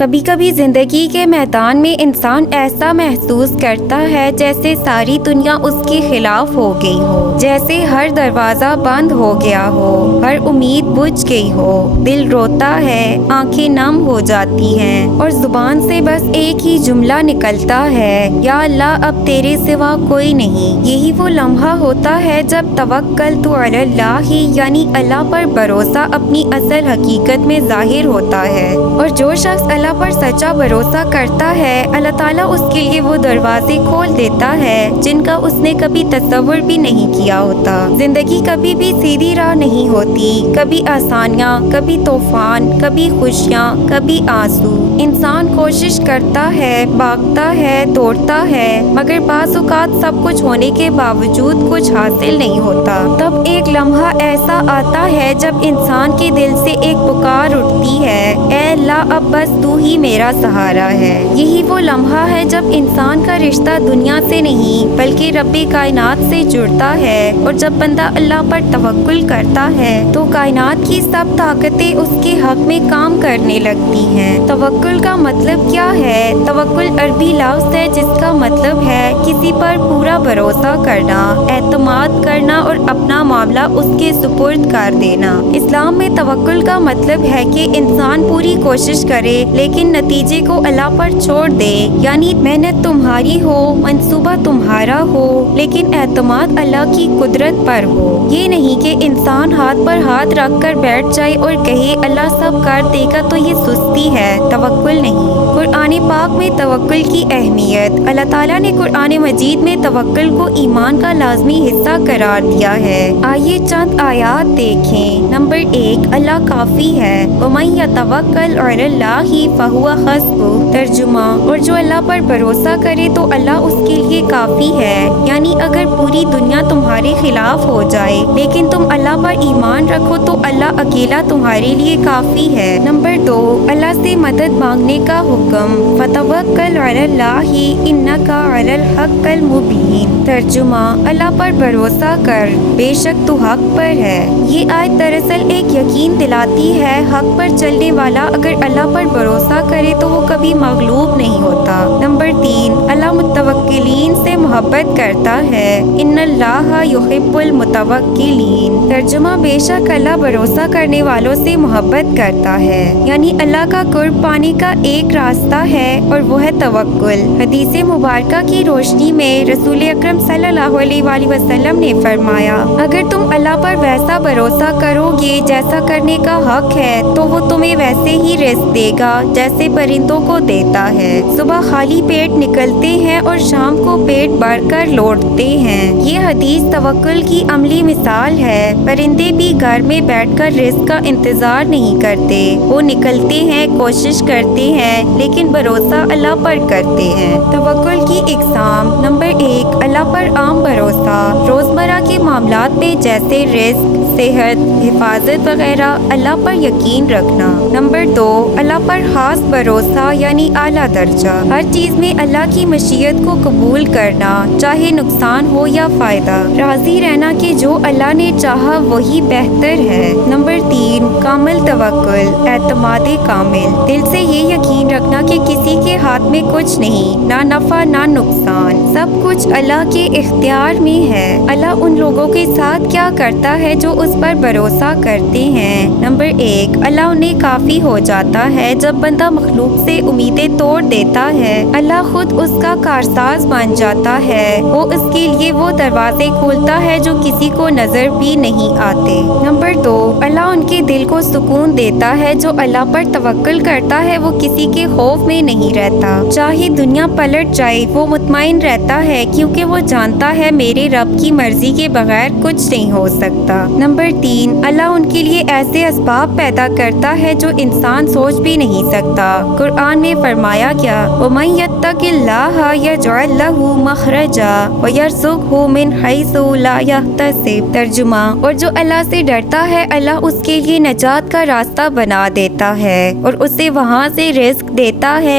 کبھی کبھی زندگی کے میدان میں انسان ایسا محسوس کرتا ہے جیسے ساری دنیا اس کے خلاف ہو گئی ہو، جیسے ہر دروازہ بند ہو گیا ہو، ہر امید بجھ گئی ہو، دل روتا ہے، آنکھیں نم ہو جاتی ہیں اور زبان سے بس ایک ہی جملہ نکلتا ہے، یا اللہ اب تیرے سوا کوئی نہیں۔ یہی وہ لمحہ ہوتا ہے جب توکلت علی اللہ یعنی اللہ پر بھروسہ اپنی اصل حقیقت میں ظاہر ہوتا ہے، اور جو شخص اللہ پر سچا بھروسہ کرتا ہے اللہ تعالیٰ اس کے لیے وہ دروازے کھول دیتا ہے جن کا اس نے کبھی تصور بھی نہیں کیا ہوتا۔ زندگی کبھی بھی سیدھی راہ نہیں ہوتی، کبھی آسانیاں، کبھی طوفان، کبھی خوشیاں، کبھی آنسو۔ انسان کوشش کرتا ہے، بھاگتا ہے، دوڑتا ہے، مگر بعض اوقات سب کچھ ہونے کے باوجود کچھ حاصل نہیں ہوتا۔ تب ایک لمحہ ایسا آتا ہے جب انسان کے دل سے ایک پکار اٹھتی ہے، اے اللہ اب بس تو ہی میرا سہارا ہے۔ یہی وہ لمحہ ہے جب انسان کا رشتہ دنیا سے نہیں بلکہ رب کائنات سے جڑتا ہے، اور جب بندہ اللہ پر توکل کرتا ہے تو کائنات کی سب طاقتیں اس کے حق میں کام کرنے لگتی ہیں۔ توکل کا مطلب کیا ہے؟ توکل عربی لفظ ہے جس کا مطلب ہے کسی پر پورا بھروسہ کرنا، اعتماد کرنا اور اپنا معاملہ اس کے سپرد کر دینا۔ اسلام میں توکل کا مطلب ہے کہ انسان پوری کوشش کرے لیکن نتیجے کو اللہ پر چھوڑ دے، یعنی محنت تمہاری ہو، منصوبہ تمہارا ہو، لیکن اعتماد اللہ کی قدرت پر ہو۔ یہ نہیں کہ انسان ہاتھ پر ہاتھ رکھ کر بیٹھ جائے اور کہے اللہ سب کر دے گا تو یہ سستی ہے، توکل نہیں۔ قرآن پاک میں توکل کی اہمیت، اللہ تعالیٰ نے قرآن مجید میں توکل کو ایمان کا لازمی حصہ قرار دیا ہے۔ آئیے چند آیات دیکھیں۔ نمبر 1، اللہ کافی ہے، وَمَن يَتَوَکَّلْ عَلَى اللَّهِ فَهُوَ حَسْبُهُ۔ ترجمہ، اور جو اللہ پر بھروسہ کرے تو اللہ اس کے لیے کافی ہے، یعنی اگر پوری دنیا تمہارے خلاف ہو جائے لیکن تم اللہ پر ایمان رکھو تو اللہ اکیلا تمہارے لیے کافی ہے۔ نمبر 2، اللہ سے مدد مانگنے کا حکم، فَتَوَکَّلْ عَلَى اللَّهِ إِنَّكَ عَلَى الْحَقِّ الْمُبِينِ۔ ترجمہ، اللہ پر بھروسہ کر، بے شک تو حق پر ہے۔ یہ آیت دراصل ایک یقین دلاتی ہے حق پر چلنے والا اگر اللہ پر بھروسہ کرے تو وہ کبھی مغلوب نہیں ہوتا۔ نمبر 3، اللہ متوکلین سے محبت کرتا ہے، ان اللہ یحب المتوکلین۔ ترجمہ، بے شک اللہ بھروسہ کرنے والوں سے محبت کرتا ہے، یعنی اللہ کا قرب پانے کا ایک راستہ ہے اور وہ ہے توکل۔ حدیث مبارکہ کی روشنی میں رسول اکرم صلی اللہ علیہ وآلہ وسلم نے فرمایا، اگر تم اللہ پر ویسا بھروسہ کرو گے جیسا کرنے کا حق ہے تو وہ تمہیں ویسے ہی رزق دے گا جیسے پرندوں کو دیتا ہے۔ صبح خالی پیٹ نکلتے ہیں اور شام کو پیٹ بھر کر لوٹتے ہیں۔ یہ حدیث توکل کی عملی مثال ہے۔ پرندے بھی گھر میں بیٹھ کر رزق کا انتظار نہیں کرتے، وہ نکلتے ہیں، کوشش کرتے ہیں لیکن بھروسہ اللہ پر کرتے ہیں۔ توکل کی اقسام، نمبر 1، اللہ پر عام بھروسہ، روزمرہ کے معاملات میں جیسے رزق، صحت، حفاظت وغیرہ اللہ پر یقین رکھنا۔ نمبر 2، اللہ پر خاص بھروسہ یعنی اعلیٰ درجہ، ہر چیز میں اللہ کی مشیت کو قبول کرنا چاہے نقصان ہو یا فائدہ، راضی رہنا کہ جو اللہ نے چاہا وہی بہتر ہے۔ نمبر 3، کامل توکل، اعتماد کامل، دل سے یہ یقین رکھنا کہ کسی کے ہاتھ میں کچھ نہیں، نہ نفع نہ نقصان، سب کچھ اللہ کے اختیار میں ہے۔ اللہ ان لوگوں کے ساتھ کیا کرتا ہے جو اس پر بھروسہ کرتے ہیں۔ نمبر 1، اللہ انہیں کافی ہو جاتا ہے جب بندہ مخلوق سے امیدیں توڑ دیتا ہے، اللہ خود اس کا کارساز بن جاتا ہے، وہ اس کے لیے وہ دروازے کھولتا ہے جو کسی کو نظر بھی نہیں آتے۔ نمبر 2، اللہ ان کے دل کو سکون دیتا ہے، جو اللہ پر توکل کرتا ہے وہ کسی کے خوف میں نہیں رہتا، چاہے دنیا پلٹ جائے وہ مطمئن رہتا ہے کیونکہ وہ جانتا ہے میرے رب کی مرضی کے بغیر کچھ نہیں ہو سکتا۔ نمبر 3، اللہ ان کے لیے ایسے اسباب پیدا کرتا ہے جو انسان سوچ بھی نہیں سکتا۔ قرآن میں فرمایا کیا، وَمَن يَتَّقِ اللَّهَ يَجْعَل لَّهُ مَخْرَجًا وَيَرْزُقْهُ مِنْ حَيْثُ لَا يَحْتَسِبُ۔ ترجمہ، اور جو اللہ سے ڈرتا ہے اللہ اس کے لیے نجات کا راستہ بنا دیتا ہے اور اسے وہاں سے رزق دیتا ہے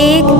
1,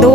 2,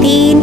3,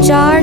4,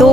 2,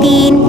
3,